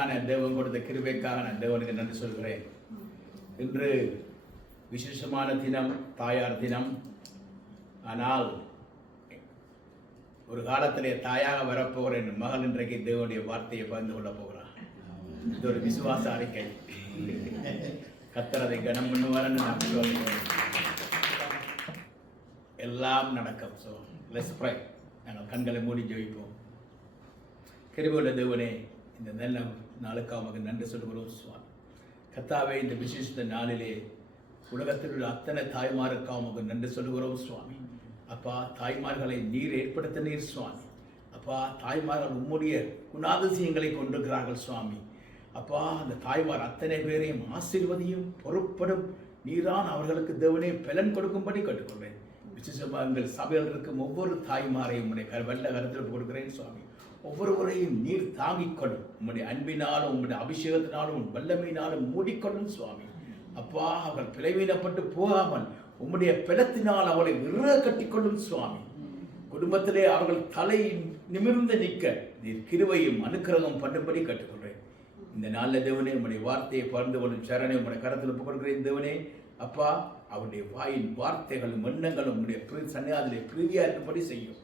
நாளுக்கான தேவன் கொடுத்த கிருபைக்காக நான் தேவனுக்கு நன்றி சொல்கிறேன். இன்று விசேஷமான தினம், தாயார் தினம். ஆனால் ஒரு காலத்திலே தாயாக வரப்போகிற என் மகள் இன்றைக்கு தேவனுடைய வார்த்தையை பகிர்ந்து கொள்ள போகிறார். இது ஒரு விசுவாச அறிக்கை. கர்த்தர் அதை கனம் பண்ணுவார்னு நான் சொல்கிறேன். எல்லாம் நடக்கும். So let's pray. நாங்கள் கண்களை மூடி ஜெபிப்போம். கிருபையுள்ள தேவனே, இந்த நல்ல நாளுக்காக உமக்கு நன்றி சொல்கிறோம் சுவாமி. கர்த்தாவே, இந்த விசேஷ நாளிலே உலகத்தில் உள்ள அத்தனை தாய்மாருக்காக உமக்கு நன்றி சொல்கிறோம் சுவாமி. அப்பா, தாய்மார்களை நீர் ஏற்படுத்தினீர் சுவாமி. அப்பா, தாய்மார்கள் உம்முடைய குணாதிசயங்களை கொண்டிருக்கிறார்கள் சுவாமி. அப்பா, அந்த தாய்மார் அத்தனை பேரையும் ஆசீர்வதியும் பொறுப்படும் நீரான் அவர்களுக்கு தேவனே பலன் கொடுக்கும்படி கேட்டுக்கொள்வேன். விசேஷமாக எங்கள் சபையில் இருக்கும் ஒவ்வொரு தாய்மாரையும் உடைய வெள்ள கருத்தில் கொடுக்கிறேன் சுவாமி. ஒவ்வொருவரையும் நீர் தாங்கிக் கொள்ளும். உம்முடைய அன்பினாலும் உம்முடைய அபிஷேகத்தினாலும் வல்லமையினாலும் மூடிக்கொள்ளும் சுவாமி. அப்பா, அவர்கள் பிளவீனப்பட்டு போகாமல் உம்முடைய பலத்தினால் அவளை விர கட்டிக்கொள்ளும் சுவாமி. குடும்பத்திலே அவர்கள் தலை நிமிர்ந்து நிற்க நீர் கிருபையும் அனுக்கிரகம் பண்ணும்படி கற்றுக்கொள்கிறேன். இந்த நாளில் தேவனே, உம்முடைய வார்த்தையை பகிர்ந்து கொள்ளும் சரணை உம்முடைய கரத்தில் ஒப்புக்கொள்கிறேன் தேவனே. அப்பா, அவருடைய வாயின் வார்த்தைகளும் எண்ணங்களும் உம்முடைய சன்னிதானத்திலே பிரீதியா இருக்கும்படி செய்யும்.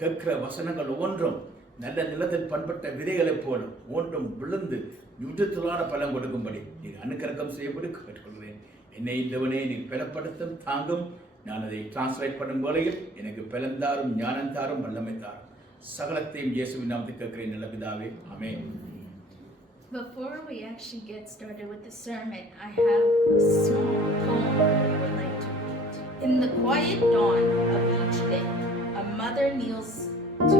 கேட்கிற வசனங்கள் ஒவ்வொன்றும் நல்ல நிலத்தில் பண்பட்ட விதைகளைப் போல ஒன்றும் விழுந்து யுத்தத்திலான பலன் கொடுக்கும்படி நீர் அனுக்கிரகம் செய்யப்படி கேட்டுக்கொள்கிறேன். என்னை இந்தவனே நீர் பலப்படுத்தும் தாங்கும். நான் அதை டிரான்ஸ்லேட் பண்ணும் வேளையில் எனக்கு பலந்தாரும் ஞானந்தாரும் வல்லமை தாரும். சகலத்தையும் இயேசுவின் நாமத்தில் கேட்கிறேன் நல்ல பிதாவே, ஆமென். Before we actually get started with the sermon, I have a small poem I would like to read. In the quiet dawn of each day, a mother kneels to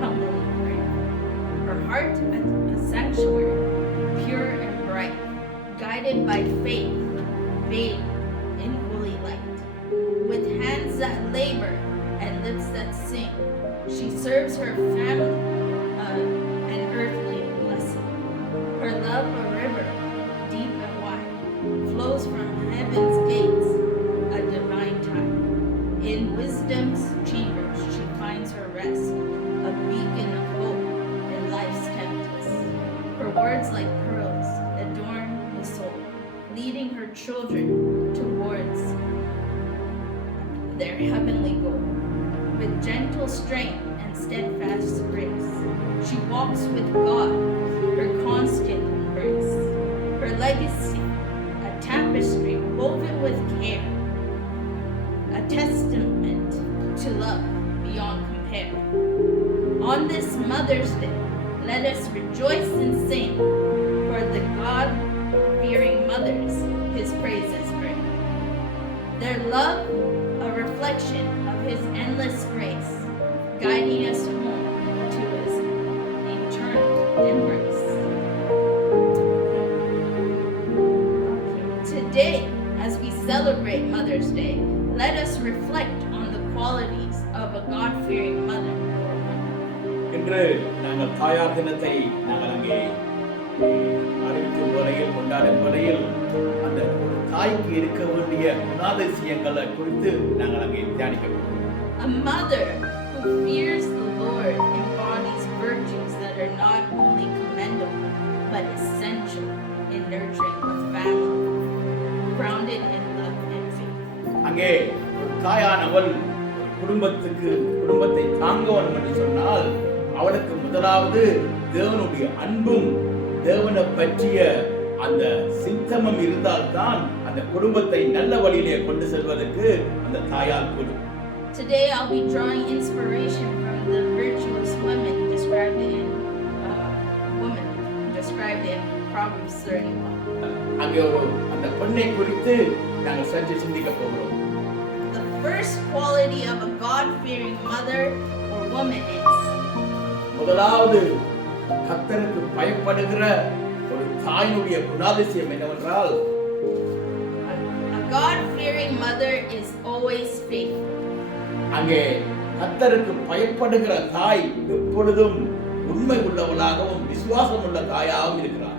humbly pray. Her heart a sanctuary, pure and bright, guided by faith, bathed in holy light. With hands that labor and lips that sing, she serves her family an earthly blessing. Her love a river, deep and wide, flows from heaven's gates, a divine tide. In wisdom's chambers she finds her rest, a beacon of hope in life's tempest. Her words like pearls adorn the soul, leading her children towards their heavenly goal. With gentle strength and steadfast grace, she walks with God, her constant embrace. Her legacy, a tapestry woven with care, a testament to love beyond compare. On this Mother's Day, let us rejoice and sing, for the God-fearing mothers His praises bring. Their love, a reflection of His endless grace, guiding us home to His eternal embrace. Today, as we celebrate Mother's Day, let us reflect on the qualities of a God-fearing mother. இன்று நாங்கள் தாயார் தினத்தை நாங்கள் அங்கே அறிவிக்கும் வரையில் கொண்டாடும் வரையில் அந்த தாய்க்கு இருக்க வேண்டிய குணாதிசயங்களை குறித்து நாங்கள் அங்கே தியானிக்க போகிறோம். A mother who fears the Lord embodies virtues that are not only commendable but essential in nurturing a family, grounded in love and faith. அங்கே ஒரு தாயானவள் குடும்பத்தை தாங்க வேண்டும் என்று சொன்னால் அவளுக்கு முதலாவது தேவனுடைய அன்பும் தேவனை பற்றிய அந்த சித்தமும் இருந்தால்தான் அந்த குடும்பத்தை நல்ல வழியிலே கொண்டு செல்வதற்கு அந்த தாயார் கூடும். Today I'll be drawing inspiration from the virtuous women described in Proverbs 31. அங்கே அந்த பெண்ணை குறித்து நாங்கள் சற்று சிந்திக்க போகிறோம். The first quality of a God-fearing mother or woman is முதலாவது கர்த்தருக்கு பயப்படுகிற ஒரு தாயினுடைய குணாதிசயம் என்னவென்றால் a God-fearing mother is always faithful. அங்கே கர்த்தருக்கு பயப்படுகிற தாய் எப்பொழுதும் உண்மை உள்ளவளாகவும் விசுவாசம் உள்ள தாயாகவும் இருக்கிறார்.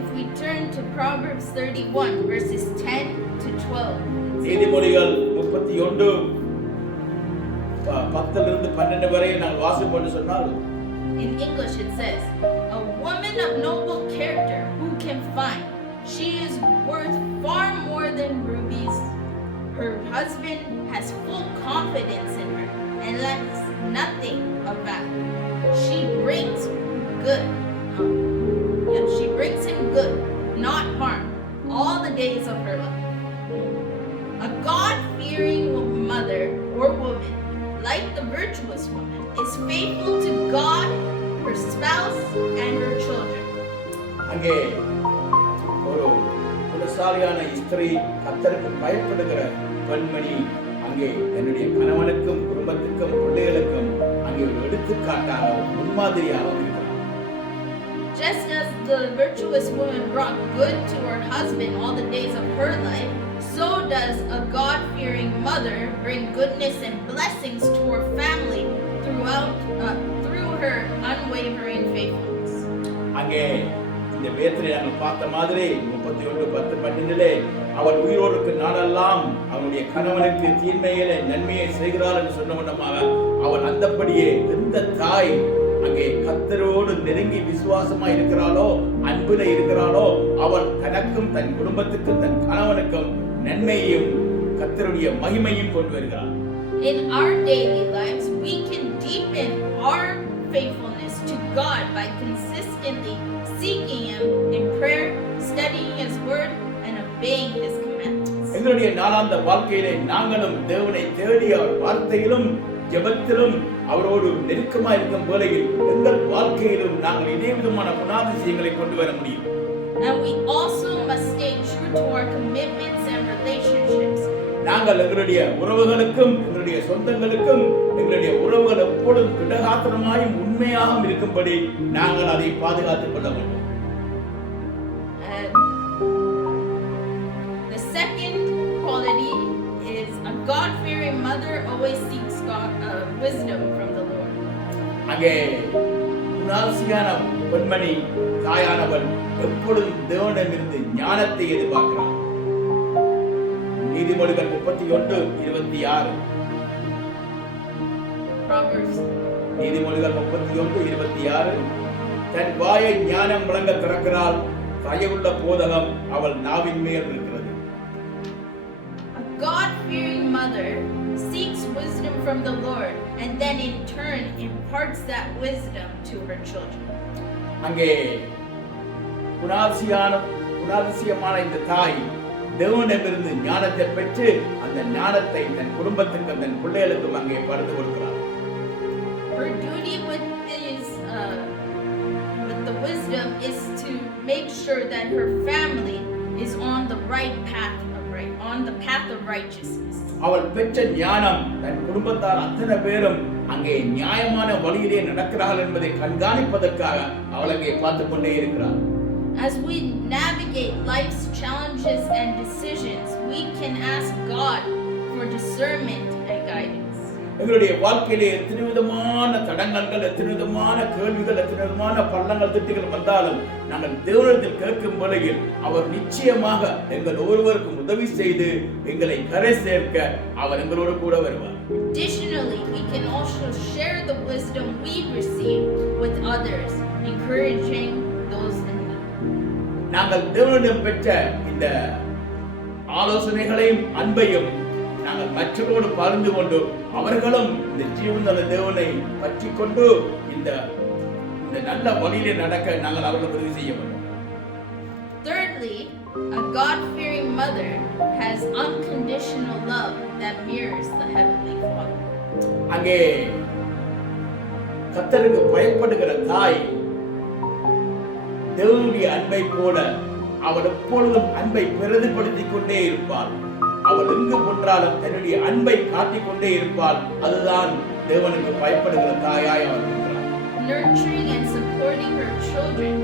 If we turn to Proverbs 31 verses 10 to 12. நீதிமொழிகள் 31 10 12 வரை நான் வாசிப்போம்னு சொன்னால் In English it says, a woman of noble character who can find? She is worth far more than rubies. Her husband has full confidence in her and lacks nothing of value. She brings good. She brings him good, not harm, all the days of her life. A God-fearing mother or woman, like the virtuous woman, is faithful to God, her spouse, and her children. அங்கே ஒரு குணசாலியான ஸ்திரீ கர்த்தருக்கு பயப்படுகிற பெண்மணி அங்கே தன்னுடைய கணவனுக்கும் குடும்பத்துக்கும் பிள்ளைகளுக்கும் அங்கே ஒரு எடுத்துக்காட்டாக முன்மாதிரியாக இருக்கிறார். Just as the virtuous woman brought good to her husband all the days of her life, so does a God-fearing mother bring goodness and blessings to her family through her unwavering faithfulness. அங்கே இந்த வேதத்திலே நாங்கள் பார்த்த மாதிரி 31:10-12 அவள் உயிரோருக்கு நாளெல்லாம் அவனுடைய கணவனுக்கு தீமையிலே நன்மையை செய்கிறாள் என்று சொன்ன வண்ணமாக அவள் அந்தப்படியே எந்த தாய் அங்கே கர்த்தரோடு நெருங்கி விசுவாசமா இருக்கிறாளோ அன்புல இருக்கிறாளோ அவள் தனக்கும் தன் குடும்பத்துக்கும் தன் கணவனுக்கும் நன்மையையும் கர்த்தருடைய மகிமையும் கொண்டு வருகிறாள். In our daily lives, we can deepen our faithfulness to God by consistently seeking Him in prayer, studying His Word, and obeying His commandments. எங்களுடைய நாளாந்த வாழ்க்கையிலே நாங்களும் தேவனை தேடி அவர் வார்த்தையிலும் ஜெபத்திலும் அவரோடு நெருக்கமாக இருக்கும் வேளையில் எங்கள் வாழ்க்கையிலும் நாங்கள் இதே விதமான குணாதிசயங்களை கொண்டு வர முடியும். And we also must stay true to our commitments and relationships. நாங்கள் எங்களுடைய உறவுகளுக்கும் எங்களுடைய சொந்தங்களுக்கும் எங்களுடைய உறவுகள் எப்பொழுதும் திடகாத்திரமாயும் உண்மையாகவும் இருக்கும்படி நாங்கள் அதை பாதுகாத்துக் கொள்ள வேண்டும். The second quality is a God-fearing mother always seeks wisdom from the Lord. அங்கே குணாதிசயான பெண்மணி தாயானவள் எப்பொழுதும் தேவனிடமிருந்து ஞானத்தை எதிர்பார்க்கிறார். நீதிமொழிகள் 31:26. நீதிமொழிகள் 31:26. தன் வாயை ஞானம் விளங்க திறக்கிறாள், தயவுள்ள போதகம் அவள் நாவின் மேல் இருக்கிறது. A God-fearing mother seeks wisdom from the Lord and then in turn imparts that wisdom to her children. அங்கே குணாதிசயமான இந்த தாய் தேவனிடமிருந்து ஞானத்தை பெற்று அந்த ஞானத்தை தன் குடும்பத்துக்கும் தன் பிள்ளைகளுக்கும் அங்கே பகிர்ந்து கொடுக்கிறார். Her duty with the wisdom is to make sure that her family is on the path of righteousness. அவள் பெற்ற ஞானம் தன் குடும்பத்தார் அத்தனை பேரும் அங்கே நியாயமான வழியிலே நடக்கிறார்கள் என்பதை கண்காணிப்பதற்காக அவள் அங்கே பார்த்துக் கொண்டே இருக்கிறார். As we navigate life's challenges and decisions, we can ask God for discernment and guidance. எங்களுடைய வாழ்க்கையிலே எத்தனை விதமான தடங்கல்கள், எத்தனை விதமான கேள்விகள், எத்தனை விதமான பள்ளங்கள் திட்டுகள் வந்தாலும் நாங்கள் தேவனிடத்தில் கேட்கும் வேளையில் அவர் நிச்சயமாக எங்கள் ஒவ்வொருவருக்கும் உதவி செய்து எங்களை கரை சேர்க்க அவர் எங்களோடு கூட வருவார். Additionally, we can also share the wisdom we receive with others, encouraging those in need. நாங்கள் தேவனிடம் பெற்ற இந்த ஆலோசனைகளையும் அன்பையும் நாங்கள் மற்றவர்களோடு பகிர்ந்து கொண்டு அவர்களும் இந்த ஜீவனுள்ள தேவனை பற்றி கொண்டு இந்த நல்ல வழியிலே நடக்க நாங்கள் அவர்களுக்கு உதவி செய்ய வேண்டும். Thirdly, a God-fearing mother has unconditional love that mirrors the heavenly Father. அங்கே கர்த்தருக்கு பயப்படுகிற தாய் தேவனுடைய அன்பை போல அவள் எப்பொழுதும் அன்பை பிரதிபலித்துக் கொண்டே இருப்பாள். அவள் எங்கு கொன்றாலும் தன்னுடைய அன்பை காட்டிக் கொண்டே இருப்பாள். அதுதான் தேவனுக்கு பயப்படுகிற தாயாய் அவள் இருக்கிறாள். Nurturing and supporting her children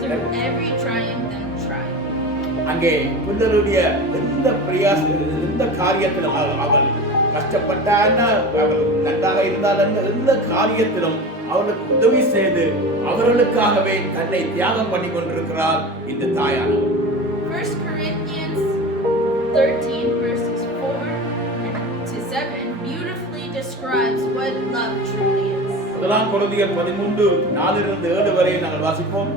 through every triumph and trial. அங்கே பிள்ளைகளுடைய எந்த காரியத்திலும் அவள் கஷ்டப்பட்டான்னா அவள் நன்றாக இருந்தால் எந்த காரியத்திலும் அவளுக்கு உதவி செய்து அவர்களுக்காகவே தன்னை தியாகம் பண்ணி கொண்டிருக்கிறார் இந்த தாயானவர். 1 Corinthians 13 verses 4 to 7 beautifully describes what love truly is. முதலாம் கொரிந்தியர் 13 4 7 வரை நாங்கள் வாசிப்போம்.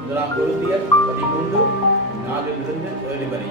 முதலாம் கொரிந்தியர் 13 4 7 வரை.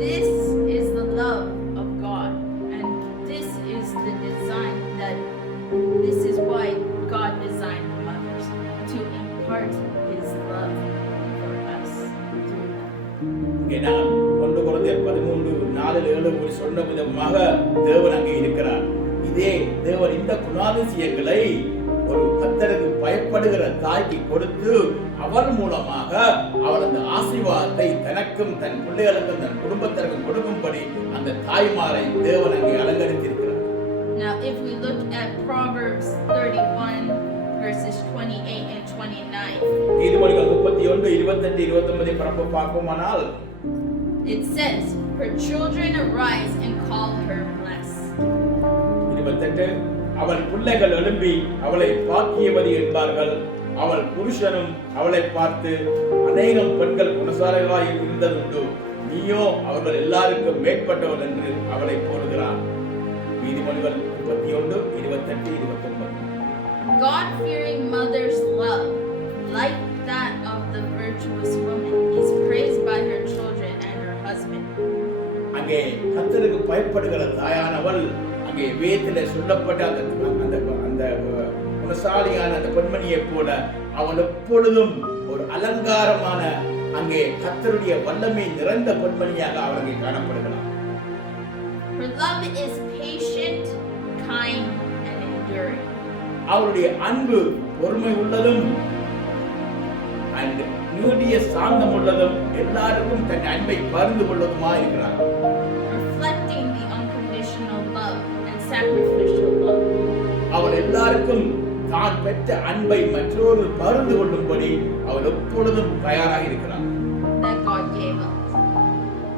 This is the love of God, and this is the design that this is why God designed mothers to impart His love for us through them. இங்கே நான் 1 கொரிந்தியர் 13 4 7 சொன்ன விதமாக தேவன் அங்கே இருக்கிறார். இதே தேவன் இந்த குணாதிசயங்களை ஒரு கர்த்தருக்கு பயப்படுகிற தாய்க்கு கொடுத்து அவர் மூலமாக அவர் அந்த ஆசீர்வாதத்தை தனக்கும் தன் பிள்ளைகளுக்கும் தன் குடும்பத்திற்கும் கொடுக்கும்படி அந்த தாய்மாரை தேவன் அங்கே அலங்கரித்திருக்கிறார். Now if we look at Proverbs 31 verses 28 and 29, நீதிமொழிகள் 31 28 29 பரப்ப பார்ப்போமானால் it says, her children arise and call her blessed. 28 அவள் பிள்ளைகள் எழும்பி அவளை பாக்கியவதி என்பார்கள். அவள் புருஷனும் அவளை பார்த்து அநேகம் பெண்கள் குணசாலிகளாய் இருந்ததுண்டு, நீயோ அவர்கள் எல்லாருக்கும் மேற்பட்டவள் என்று அவளை போடுகிறார். நீதிமொழிகள் 31 28 29. God-fearing mother's love, like that of the virtuous woman, is praised by her children and her husband. அங்கே கர்த்தருக்கு பயப்படுகிற தாயானவள் அங்கே வேதத்திலே சொல்லப்பட்ட அந்த குணசாலியான அந்த பெண்மணியை போல அவள் எப்பொழுதும் ஒரு அலங்காரமான அங்கே கர்த்தருடைய வல்லமை நிறைந்த பெண்மணியாக அவள் அங்கே காணப்படுகிறாள். Her love is patient, kind, and enduring. அவளுடைய அன்பு பொறுமை உள்ளதும் நீடிய சாந்தம் உள்ளதும் எல்லாருக்கும் தன் அன்பை பகிர்ந்து கொள்வதுமா இருக்கிறார். Reflecting the unconditional love and sacrificial love. அவள் எல்லாருக்கும் தான் பெற்ற அன்பை மற்றொரு பகிர்ந்து கொள்ளும்படி அவள் எப்பொழுதும் தயாராக இருக்கிறார். That God gave us.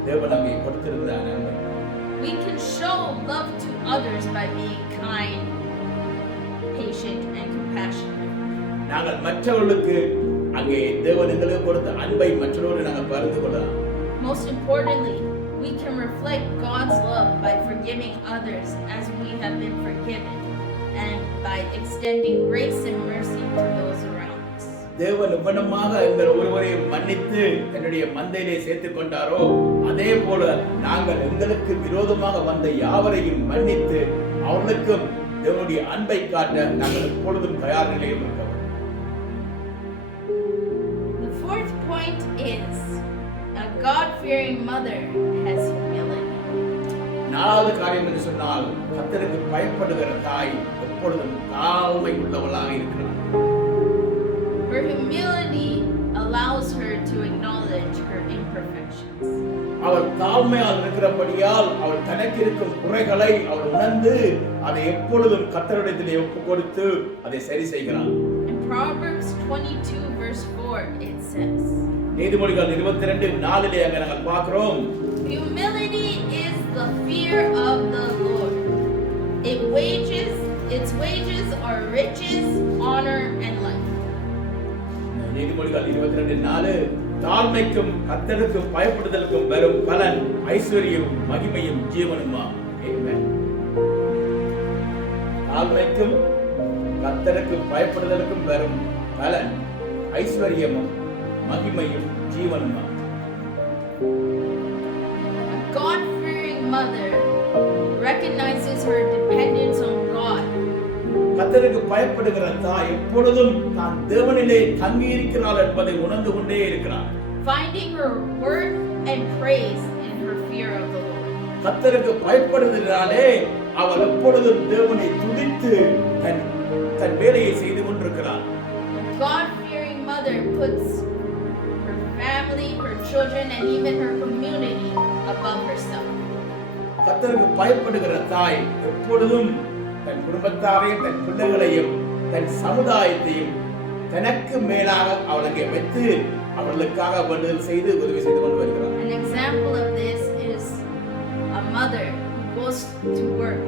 தேவன் அங்கே கொடுத்திருந்த அன்பை. We can show love to others by being kind, patient, and compassionate. நாங்கள் மற்றவர்களுக்கு அங்கே தேவன் எங்களுக்கு கொடுத்த அன்பை மற்றவரோடு நாங்கள் பகிர்ந்து கொள்ளலாம். Most importantly, we can reflect God's love by forgiving others as we have been forgiven, and by extending grace and mercy to those around us. தேவன் எவ்வளமாக எங்கள் ஒருவரையும் மன்னித்து தன்னுடைய மந்தையிலே சேர்த்துக் கொண்டாரோ அதே போல நாங்கள் எங்களுக்கு விரோதமாக வந்த யாவரையும் மன்னித்து அவர்களுக்கும் தேவனுடைய அன்பை காட்ட நாங்கள் எப்பொழுதும் தயார் நிலையில் இருக்கிறோம். The fourth point is a God-fearing mother has humility. நாலாவது காரியம் என்று சொன்னால் கர்த்தருக்கு பயப்படுகிற தாய் எப்பொழுதும் தாழ்மை உள்ளவளாக இருக்கிறார். Her humility allows her to acknowledge her imperfections. அவள் தாழ்மையால் இருக்கிறபடியால் அவள் தனக்கு இருக்கும் குறைகளை அவள் உணர்ந்து அதை எப்பொழுதும் கர்த்தரிடத்திலே ஒப்பு கொடுத்து அதை சரி செய்கிறாள். In Proverbs 22 verse 4 it says, நீதிமொழிகள் 22:4 அங்க நாங்கள் பார்க்கிறோம், humility is the fear of the Lord. Its wages are riches, honor, and life. நீதிமொழிகள் 22:4 தாழ்மைக்கும் கர்த்தருக்கு பயப்படுதலுக்கும் வரும் பலன் ஐஸ்வர்யம் மகிமையும் ஜீவனுமா. ஆமென். தாழ்மைக்கும் கர்த்தருக்கு பயப்படுதலுக்கும் வரும் பலன் ஐஸ்வர்யமும் மகிமையும் ஜீவனுமா. A God-fearing mother recognizes her dependence on God. கர்த்தருக்கு பயப்படுகிற தாய் எப்பொழுதும் தான் தேவனிலே தங்கி இருக்கிறாள் என்பதை உணர்ந்து கொண்டே இருக்கிறார். Finding her worth and praise in her fear of the Lord. கர்த்தருக்கு பயப்படுவதனாலே அவள் எப்பொழுதும் தேவனை துதித்து தன் வேலையை செய்து கொண்டிருக்கிறாள். A God-fearing mother puts her family, her children, and even her community above herself. கர்த்தருக்கு பயப்படுகிற தாய் எப்பொழுதும் தன் குடும்பத்தாரையும் தன் பிள்ளைகளையும் தன் சமுதாயத்தையும் தனக்கு மேலாக அவள் அங்கே வைத்து அவர்களுக்காக வேண்டுதல் செய்து உதவி செய்து கொண்டு வருகிறார். An example of this is a mother who goes to work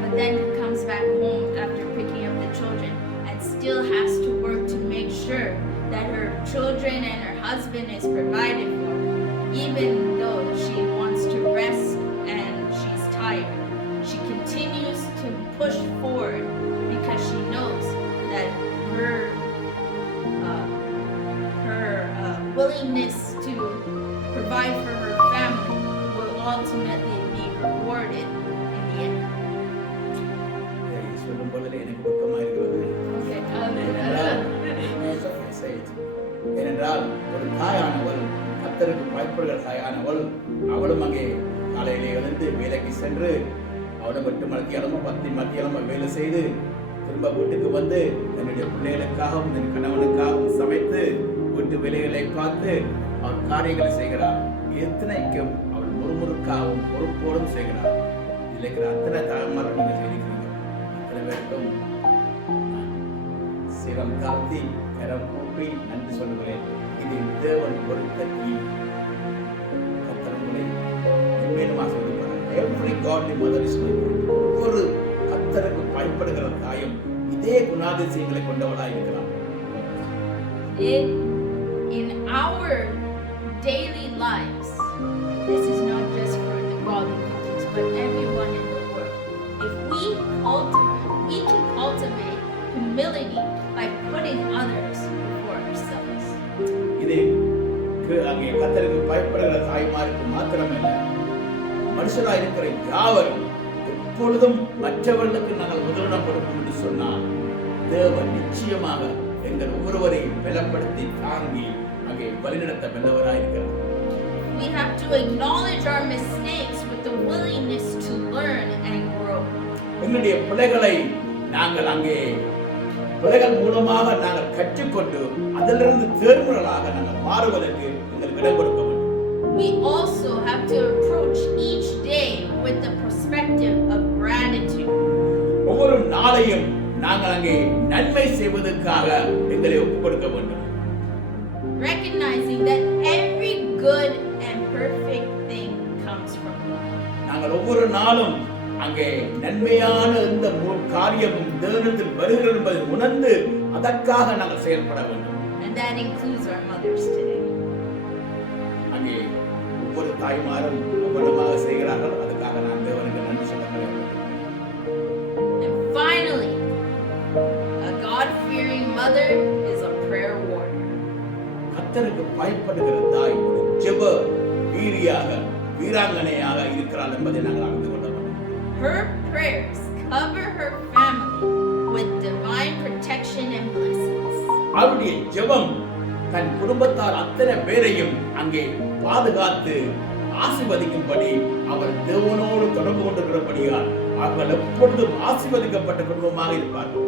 but then comes back home after picking up the children and still has to work to make sure that her children and her husband is provided for, even though she wants to rest and she's tired. She continues to push forward because she knows that her willingness to provide for her family will ultimately be rewarded in the end. சொல்லும் பொழுது எனக்கு துக்கமா இருக்கிறது. ஏனென்றால் ஒரு தாயானவள் கர்த்தருக்கு பயப்படுகிற தாயானவள் அவளும் அங்கே காலையிலே எழுந்து வேலைக்கு சென்று அவளும் 8 மணிக்கிழமை 10 மணிக்கிழமை வேலை செய்து திரும்ப வீட்டுக்கு வந்து தன்னுடைய பிள்ளைகளுக்காகவும் தன் கணவனுக்காகவும் சமைத்து வீட்டு வேலைகளை பார்த்து அவள் காரியங்களை செய்கிறார். எத்தனைக்கும் அவள் முறுமுறுக்காகவும் பொறுப்போடும் செய்கிறார். இதில் இருக்கிற அத்தனை தாய்மாரும் நீங்கள் செய்திருக்கிறீங்க. அத்தனை பேருக்கும் சிரம் தாழ்த்தி கரம் கூப்பி நன்றி சொல்கிறேன். இது தேவன் கொடுத்த கர்த்தர்களை மேலும் ஆசீர்வதிப்பார். Every godly mother is like that. ஒவ்வொரு கர்த்தருக்கு பயப்படுகிற தாயும் இதே குணாதிசயங்களை கொண்டவளாக இருக்கிறார். In our daily lives, this is not just for the godly couples, but everyone in the world. If we can cultivate humility by putting others before ourselves. இது அங்கே கர்த்தருக்கு பயப்படுகிற தாய்மாருக்கு மாத்திரமல்ல, மனுஷராக இருக்கிற யாவரும் எப்பொழுதும் மற்றவர்களுக்கு நாங்கள் முதலிடம் கொடுப்போம் என்று சொன்னால் தேவன் நிச்சயமாக எங்கள் ஒவ்வொருவரையும் பலப்படுத்தி தாங்கி அங்கே வழிநடத்த வல்லவராக இருக்கிறார். We have to acknowledge our mistakes with the willingness to learn and grow. எங்களுடைய பிள்ளைகளை நாங்கள் அங்கே பிள்ளைகள் மூலமாக நாங்கள் கற்றுக்கொண்டு அதிலிருந்து தேர்வுகளாக நாங்கள் மாறுவதற்கு எங்களுக்கு இடம் கொடுக்க வேண்டும். We also have to approach each day with the perspective of gratitude. ஒவ்வொரு நாளையும் நாங்கள் அங்கே நன்மை செய்வதற்காக எங்களை ஒப்புக் கொடுக்க வேண்டும். Recognizing that every good and perfect thing comes from God. நாங்கள் ஒவ்வொரு நாளும் அங்கே நன்மையான இந்த காரியமும் தேவனிடத்தில் வருகிறது என்பதை உணர்ந்து அதற்காக நாங்கள் செயல்பட வேண்டும். And that includes our mothers today. அங்கே ஒவ்வொரு தாய்மாரும் ஒவ்வொருமாக செய்கிறார்கள். அதுக்காக நான் தேவனுக்கு நன்றி சொல்லுகிறேன். And finally, a God-fearing mother is a prayer warrior. கர்த்தருக்கு பயப்படுகிற தாய் ஒரு ஜெப வீராங்கனையாக இருக்கிறாள் என்பதை நாங்கள் அறிந்து கொள்ள வேண்டும். Her prayers cover her family with divine protection and blessings. அவருடைய ஜெபம் தன் குடும்பத்தார் அத்தனை பேரையும் அங்கே பாதுகாத்து ஆசீர்வதிக்கும்படி அவர் தேவனோடு தொடர்பு கொண்டிருக்கிறபடியால் அவர்கள் எப்பொழுதும் ஆசீர்வதிக்கப்பட்ட குடும்பமாக இருப்பார்கள்.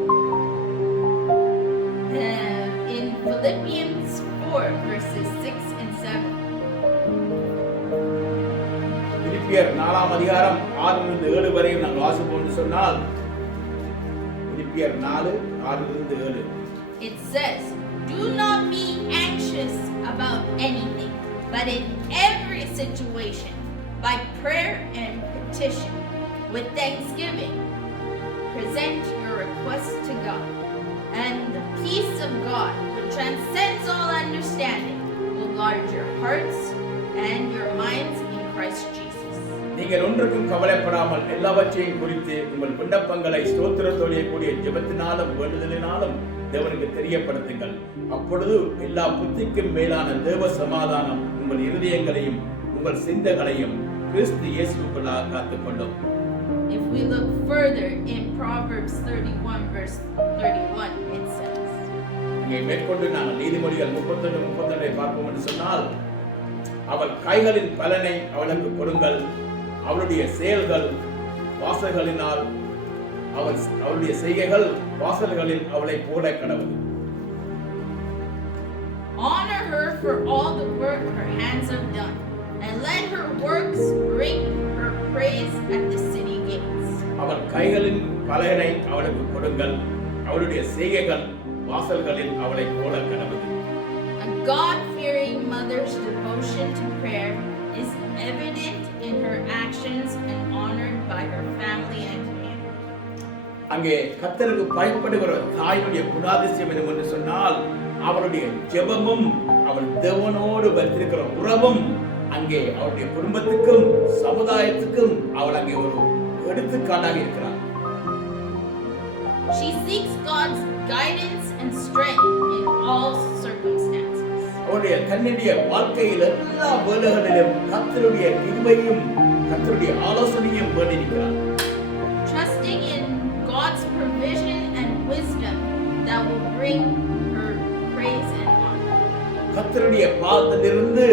In Philippians 4 verses 6 and 7. பிலிப்பியர் 4ஆம் அதிகாரம் 6-7 வரையும் நாங்கள் வாசிப்போம் என்று சொன்னால் பிலிப்பியர் 4:6-7. It says, "Do not be anxious about anything, but in every situation, by prayer and petition, with thanksgiving, present your requests to God, and the peace of God, which transcends all understanding, will guard your hearts and your minds in Christ Jesus." நீங்கள் ஒன்றுக்கும் கவலைப்படாமல் எல்லாவற்றையும் குறித்து உங்கள் விண்ணப்பங்களை ஸ்தோத்திரத்தோடு கூடிய ஜெபத்தினாலும் வேண்டுதலினாலும் தேவனுக்கு தெரியப்படுத்துங்கள். அப்பொழுது எல்லா புத்திக்கும் மேலான தேவ சமாதானம் உங்கள் இருதயங்களையும் உங்கள் சிந்தைகளையும் கிறிஸ்து இயேசுவுக்குள்ளாக காத்துக்கொள்ளும். If we look further in Proverbs 31 verse 31, it says, இங்கே மேற்கொண்டு நாங்கள் நீதிமொழிகள் 31-32 பார்ப்போம் என்று சொன்னால், அவள் கைகளின் பலனை அவளுக்கு கொடுங்கள், அவளுடைய செயல்கள் வாசல்களினால் அவளுடைய செய்கைகள் வாசல்களில் அவளை போட கடவுள். Honor her for all the work her hands have done, and let her works bring her praise at the city gates. அவள் கைகளின் பலனை அவளுக்கு கொடுங்கள், அவளுடைய செய்கைகள் வாசல்களில் அவளை போல கடவுது. A God-fearing mother's devotion to prayer is evident in her actions and honored by her family and community. அங்கே கர்த்தருக்கு பயப்படுகிற தாயினுடைய குணாதிசயம் என்று சொன்னால் அவளுடைய ஜெபமும் அவள் தேவனோடு வைத்திருக்கிற உறவும் அங்கே அவளுடைய குடும்பத்துக்கும் சமுதாயத்துக்கும் அவள் அங்கே ஒரு எடுத்துக்காட்டாக இருக்கிறார். She seeks God's guidance and strength in all circumstances. அவளுடைய தன்னுடைய வாழ்க்கையில் எல்லா வேளைகளிலும் கர்த்தருடைய கிருபையும் கர்த்தருடைய ஆலோசனையும் வேண்டியிருக்கிறார். Trusting in God's provision and wisdom that will bring her praise and honor. கர்த்தருடைய பாதத்திலிருந்து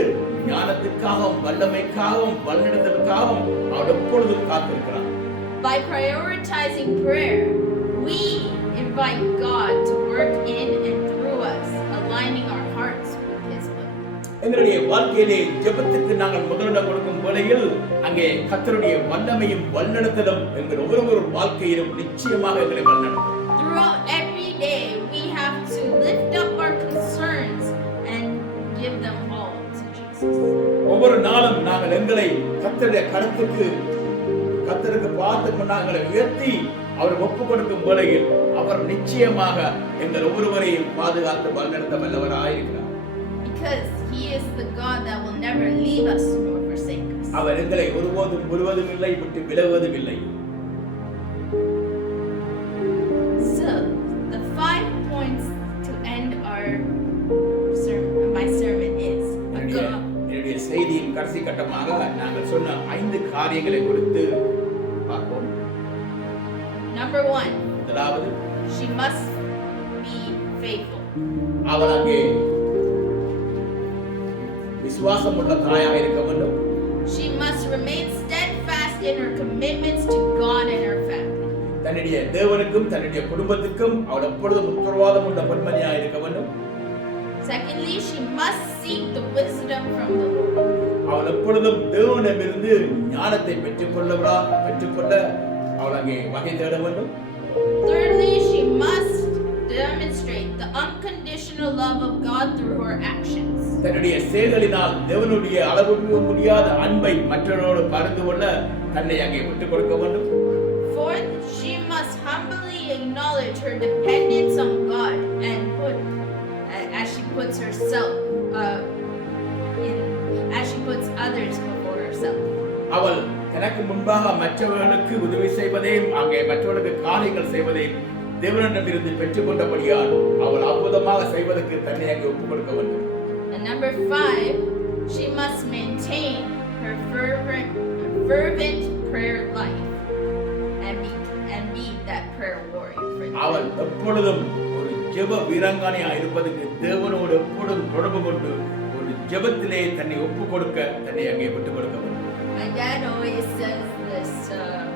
ஞானத்துக்காகவும் வல்லமைக்காகவும் வழிநடத்தலுக்காகவும் அவள் எப்பொழுதும் காத்திருக்கிறார். By prioritizing prayer, we invite God to work in and through us, aligning our hearts with His will. எங்களுடைய வாழ்க்கையிலே ஜெபத்துக்கு நாங்கள் முதலிடம் கொடுக்கும் வேளையில் அங்கே கர்த்தருடைய வல்லமையும் வழிநடத்தலும் எங்கள் ஒவ்வொரு வாழ்க்கையிலும் நிச்சயமாக எங்களை வழிநடத்தும். Throughout every day, we have to lift up our concerns and give them all to Jesus. ஒவ்வொரு நாளும் நாங்கள் எங்களை கர்த்தருடைய கர்த்தருக்கு பார்த்து நாங்களை உயர்த்தி அவர் ஒப்பு கொடுக்கும் வேளையில் அவர் நிச்சயமாக எங்கள் ஒவ்வொருவரையும் பாதுகாத்து வழிநடத்த வல்லவராயிருக்கிறார். Because He is the God that will never leave us nor forsake us. அவர் எங்களை ஒருபோதும் விடுவதும் இல்லை, விட்டு விலகுவதும் இல்லை. So, the 5 points to end my sermon is என்னுடைய செய்தியின் கடைசி கட்டமாக நாங்கள் சொன்ன 5 காரியங்களை குறித்து பார்ப்போம். Number 1, முதலாவது, she must be faithful. அவள் அங்கே விசுவாசம் உள்ள தாயாக இருக்க வேண்டும். She must remain steadfast in her commitments to God and her family. தன்னுடைய தேவனுக்கும் தன்னுடைய குடும்பத்துக்கும் அவள் எப்பொழுதும் உத்தரவாதம் உள்ள பெண்மணியாக இருக்க வேண்டும். Secondly, she must seek the wisdom from the Lord. அவள் எப்பொழுதும் தேவனிடமிருந்து ஞானத்தை பெற்றுக்கொள்ள அவள் அங்கே வகை தேட வேண்டும். Thirdly, she must demonstrate the unconditional love of God through her actions. தன்னுடைய செயல்களினால் தேவனுடைய அளவு முடியாத அன்பை மற்றவரோடு பகிர்ந்து கொள்ள தன்னை அங்கே விட்டுக் கொடுக்க வேண்டும். Fourth, she must humbly acknowledge her dependence on God and as she puts others before herself. அவள் எனக்கு முன்பாக மற்றவர்களுக்கு உதவி செய்வதையும் அங்கே மற்றவர்களுக்கு காரியங்கள் செய்வதையும் தேவனிடமிருந்து பெற்றுக்கொண்டபடியால் அவள் அற்புதமாக செய்வதற்கு தன்னை அங்கே ஒப்புக் கொடுக்க வேண்டும். And number 5, she must maintain her fervent prayer life and be that prayer warrior for God. அவள் எப்பொழுதும் ஒரு ஜெப வீராங்கனையாக இருப்பதற்கு தேவனோடு எப்பொழுதும் தொடர்பு கொண்டு ஒரு ஜெபத்திலே தன்னை ஒப்புக் கொடுக்க தன்னை அங்கே விட்டுக் கொடுக்க வேண்டும். My dad always says this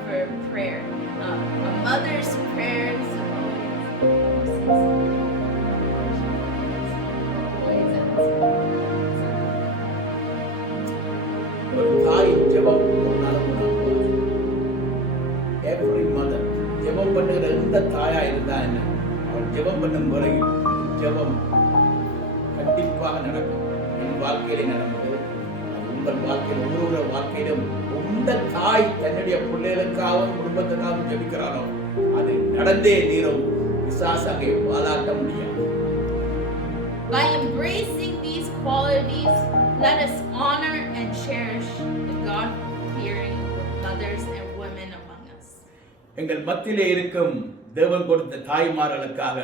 for prayer. A mother's prayers ஒரு தாயின் ஜெபம் ஒரு நாள் உணர்வார். Every mother ஜெபம் பண்ணுகிற எந்த தாயா இருந்தா என்ன, அவள் ஜெபம் பண்ணும் முறையில் ஜெபம் கண்டிப்பாக நடக்கும். என் வாழ்க்கையிலே நடந்தது, உங்கள் வாழ்க்கையில் ஒவ்வொரு வாழ்க்கையிலும் எந்த தாய் தன்னுடைய பிள்ளைகளுக்காகவும் குடும்பத்துக்காகவும் ஜெபிக்கிறாரோ அது நடந்தே தீரும். பிசாசு அங்கே வாலாட்ட முடியாது. By embracing these qualities, let us honor and cherish the God-fearing mothers and women among us. எங்கள் மத்தியிலே இருக்கும் தேவன் கொடுத்த தாய்மார்களுக்காக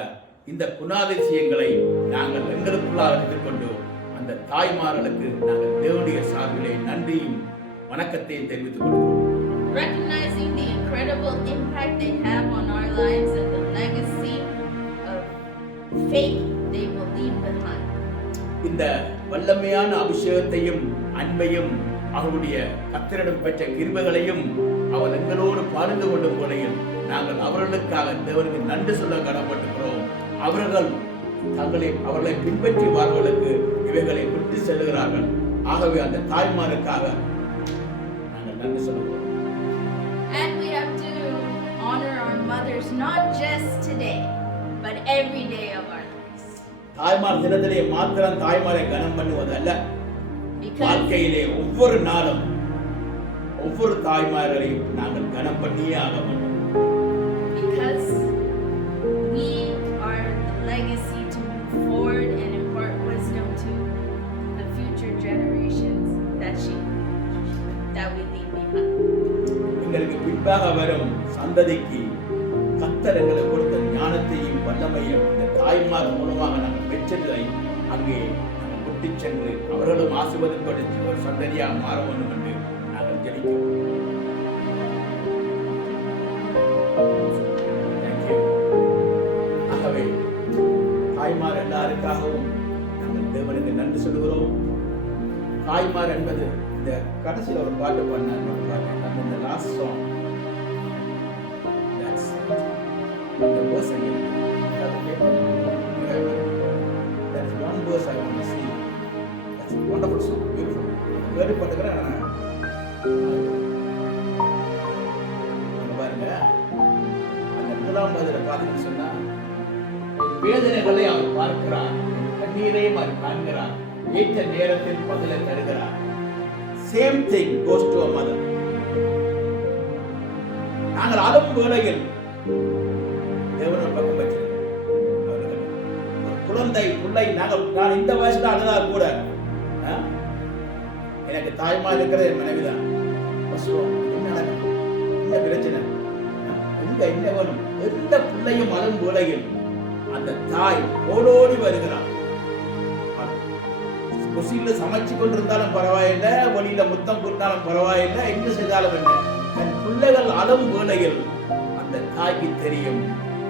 இந்த குணாதிசயங்களை நாங்கள் எங்களுக்குள்ளாக எடுத்துக்கொண்டு அந்த தாய்மார்களுக்கு நாங்கள் தேவனுடைய சார்பிலே நன்றியும் வணக்கத்தையும் தெரிவித்துக் கொள்கிறோம். Recognizing the incredible impact they have on our lives and the legacy of faith they will leave behind. இந்த வல்லமையான அபிஷேகத்தையும் அன்பையும் அவருடைய கர்த்தரிடம் பெற்ற கிருபைகளையும் அவள் எங்களோடு பகிர்ந்து கொள்ளும் முறையில் நாங்கள் அவர்களுக்காக தேவனுக்கு நன்றி சொல்ல கடமைப்பட்டிருக்கிறோம். அவர்களை பின்பற்றி வாழ்வதற்கு இவைகளை விட்டு செல்கிறார்கள். ஆகவே அந்த தாய்மாருக்காக நாங்கள் நன்றி சொல்லுவோம். mothers, not just today, but every day of our lives. தாய்மார் தினத்திலே மாத்திரம் தாய்மாரை கனம் பண்ணுவது அல்ல, Because வாழ்க்கையிலே ஒவ்வொரு நாளும் ஒவ்வொரு தாய்மார்களையும் நாங்கள் கனம் பண்ணியே ஆக வேண்டும். we are the legacy to move forward and impart wisdom to the future generations that we leave behind. எங்களுக்கு பின்பாக வரும் சந்ததிக்கு கர்த்தர் எங்களுக்கு கொடுத்த ஞானத்தையும் வல்லமையும் இந்த தாய்மார் மூலமாக நாங்கள் பெற்றதை அங்கே நாங்கள் விட்டுச் சென்று அவர்களும் ஆசீர்வதிக்கப்பட்ட ஒரு சந்ததியாக மாற வேண்டும் என்று நாங்கள் ஜெபிக்கிறோம். ஆகவே தாய்மார் எல்லாருக்காகவும் நாங்கள் தேவனுக்கு நன்றி சொல்கிறோம். தாய்மார் என்பது இந்த கடைசியில் ஒரு பாட்டு பண்ணார், இந்த last song, the verse again, that's one verse I want to see. That's a wonderful song, beautiful. Very particular. பாருங்க, அந்த முதலாம் பதில பார்த்தீங்கன்னு சொன்னா, வேதனைகளை அவர் பார்க்கிறார், கண்ணீரையும் அவர் காண்கிறார், ஏற்ற நேரத்தில் பதிலை தருகிறார். Same thing goes to a mother. நாங்கள் அழும் வேளையில் தேவனோட பக்கம் வச்சிருக்கோம். ஒரு குழந்தை பிள்ளை நான் இந்த வயசுல அழுதா கூட எனக்கு தாய்மா இருக்கிறது என் மனைவிதான். என்ன பிரச்சனை என்ன வேணும், எந்த பிள்ளையும் அழும் வேளையில் அந்த தாய் ஓடோடி வருகிறார். குசியில சமைச்சு கொண்டிருந்தாலும் பரவாயில்லை, வழியில முத்தம் கொடுத்தாலும் பரவாயில்லை, என்ன செய்தாலும் என்ன, தன் பிள்ளைகள் அழும் வேளையில் அந்த தாய்க்கு தெரியும்,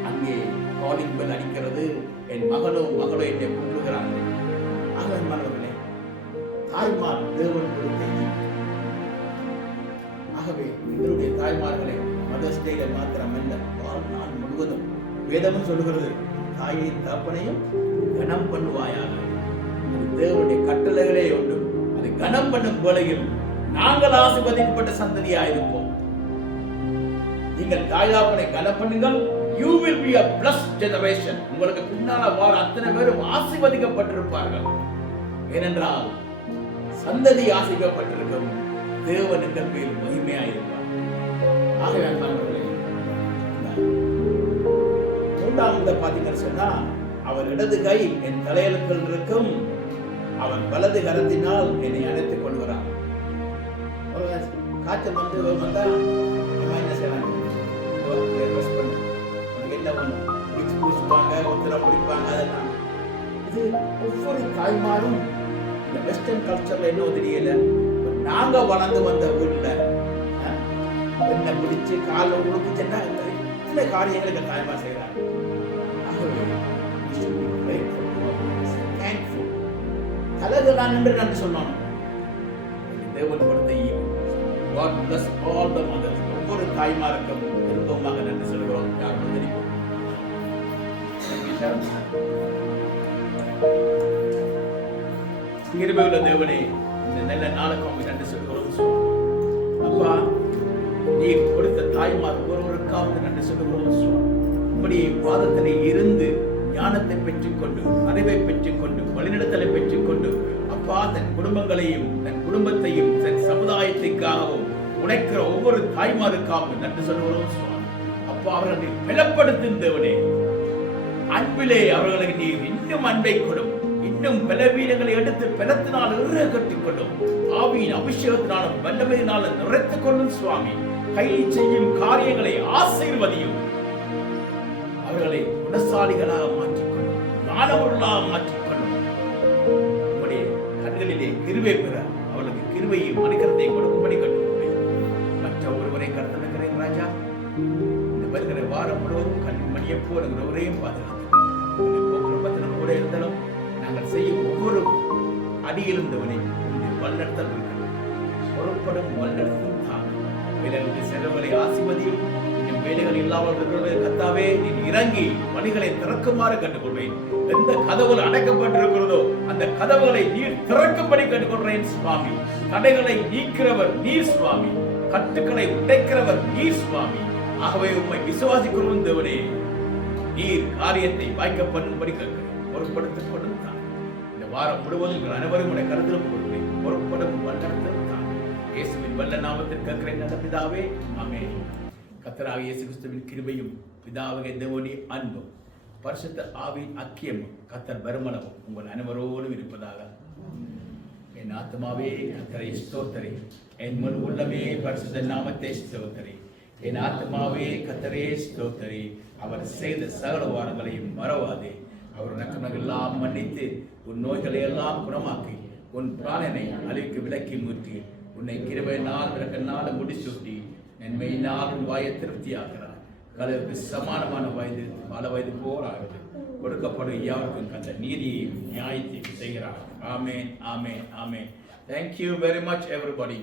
அங்கே காலிங் பெல் அடிக்கிறது, என் மகனோ என்னை கூப்பிடுகிறார்கள். ஆகவே தாய்மார் தேவன் கொடுத்த ஈவு. ஆகவே எங்களுடைய தாய்மார்களை மதர்ஸ் டேல மாத்திரமல்ல, வாழ்நாள் முழுவதும் வேதமும் சொல்லுகிறது, தாயை தகப்பனையும் கனம் பண்ணுவாயாக. தேவனுடைய கட்டளைகளே உண்டு. அதை கனம் பண்ணும் வேளையில் நாங்கள் ஆசீர்வதிக்கப்பட்ட சந்ததியாயிருப்போம். நீங்கள் தாய்தாப்பனை கனம் பண்ணுங்கள், you will be a blessed generation. உங்களுக்கு பின்னால வார அத்தனை பேரும் ஆசீர்வதிக்கப்பட்டிருப்பார்கள். ஏனென்றால் சந்ததி ஆசீர்வதிக்கப்பட்டிருக்கும், தேவன் எங்கள் மேல் மகிமையாயிருப்பார். ஆகவே அன்பானவர்களே, மூன்றாவது பார்த்தீங்கன்னு சொன்னா, அவர் இடது கை என் தலையெழுத்தில் இருக்கும், அவர் வலது கரத்தினால் என்னை அணைத்துக் கொள்கிறார். காய்ச்சல் வந்தா என்ன செய்யறாங்க, என்ன பண்ணும், பூசுவாங்க, ஒத்தரம் பிடிப்பாங்க. அதெல்லாம் இது ஒவ்வொரு தாய்மாரும் இந்த வெஸ்டர்ன் கல்ச்சர்ல என்ன தெரியல, நாங்க வளர்ந்து வந்த ஊர்ல என்ன பிடிச்சு கால உழுக்கு சென்னா இத்தனை காரியங்களுக்கு தாய்மார் செய்யறாங்க. தலகலான் என்று நான் சொன்னான். தேவன் கொடுத்த ஈவு. God bless all the mothers. ஒவ்வொரு தாய்மாருக்கும் திரும்பமாக நன்றி சொல்கிறோம். யாரும் தெரியும். கிருபையுள்ள தேவனே, இந்த நல்ல நாளுக்கு நன்றி சொல்கிறோம். அப்பா, நீ கொடுத்த தாய்மார் ஒவ்வொருவருக்காவது நன்றி சொல்கிறோம். உம்முடைய பாதத்திலே இருந்து ஞானத்தை பெற்றுக்கொண்டு, அறிவை பெற்றுக்கொண்டு, வழிநடத்தலை பெற்றுக்கொண்டு, அப்பா தன் குடும்பங்களையும் தன் குடும்பத்தையும் தன் சமுதாயத்திற்காகவும் உழைக்கிற ஒவ்வொரு தாய்மாருக்காகவும் நன்றி சொல்கிறோம் சுவாமி. அப்பா, அவர்களை பலப்படுத்தும் தேவனே, அன்பிலே அவர்களுக்கு நீர் இன்னும் அன்பை கொடும், இன்னும் பலவீனங்களை எடுத்து பலத்தினால் கட்டிக்கொள்ளும், ஆவியின் அபிஷேகத்தினாலும் வல்லமையினாலும் நிறைத்துக் கொள்ளும் சுவாமி. கை செய்யும் காரியங்களை ஆசீர்வதியும், அவர்களை குணசாலிகளாக மாற்றிக்கொள்ளும், ஞானவர்களாக மாற்றிக்கொள்ளும். உங்களுடைய கண்களிலே கிருபை பெற அவர்களுக்கு கிருபையும் மணிக்கரத்தை கொடுக்கும்படி கட்டுக்கொள்வேன். மற்ற ஒருவரை கருத்தனுக்கிறேன் ராஜா. இந்த வருகிற வாரம் முழுவதும் கல்வி மணியை போல ஒருவரையும் பாதுகாத்து குடும்பத்தினர் கூட இருந்தாலும் நாங்கள் செய்யும் ஒவ்வொரு அடியிலும் தவனை வல்லடத்தல் இருக்கிறது. பொறுப்படும் வல்லடத்தும் தான் வேலைகளுடைய செலவுகளை ஆசிர்வதியும். வேலைகள் இல்லாமல் கர்த்தாவே, நீ இறங்கி பணிகளை திறக்குமாறு கண்டுகொள்வேன். எந்த கதவுகள் அடைக்கப்பட்டிருக்கிறதோ அந்த கதவுகளை நீர் திறக்கும்படி கண்டுகொள்றேன் சுவாமி. தடைகளை நீக்கிறவர் நீர் சுவாமி, கட்டுக்களை உடைக்கிறவர் நீர் சுவாமி. ஆகவே உம்மை விசுவாசிக்கிறோம் தேவனே, நீர் காரியத்தை வாய்க்க பண்ணும்படி கேட்கிறேன். பொறுப்படுத்திக் கொடுத்தான் இந்த வாரம் முழுவதும் உங்கள் அனைவரும் உடைய கருத்தில் கொடுக்கிறேன். பொறுப்படும் வல்லடத்தில் தான் இயேசுவின் வல்ல நாமத்தில் கேட்கிறேன் நல்ல பிதாவே, ஆமென். கர்த்தராகிய இயேசு கிறிஸ்துவின் கிருபையும் பிதாவாகிய தேவனுடைய அன்பும் பரிசுத்த ஆவியின் ஐக்கியமும் கர்த்தர் வருமனமும் உங்கள் அனைவரோடும் இருப்பதாக. என் ஆத்மாவே கர்த்தரை ஸ்தோத்திரி, என் முழு உள்ளமே பரிசுத்த நாமத்தை ஸ்தோத்திரி. என் ஆத்மாவே கர்த்தரே ஸ்தோத்திரி, அவர் செய்த சகல வாரங்களையும் மறவாதே. அவர் உனக்கு எல்லாம் மன்னித்து உன் நோய்களை எல்லாம் குணமாக்கி உன் பிராணனை அழிவுக்கு விலக்கி மூற்றி உன்னை கிருபையினால் விளக்கினால் முடிசூட்டி நன்மையினால் உன் வாயை திருப்தியாகிறார். கலருக்கு சமானமான வயது பல வயது போராகிறது. கொடுக்கப்படும் யாருக்கும் கந்த நீதியையும் நியாயத்தையும் செய்கிறார். ஆமென், ஆமென், ஆமென். Thank you very much everybody.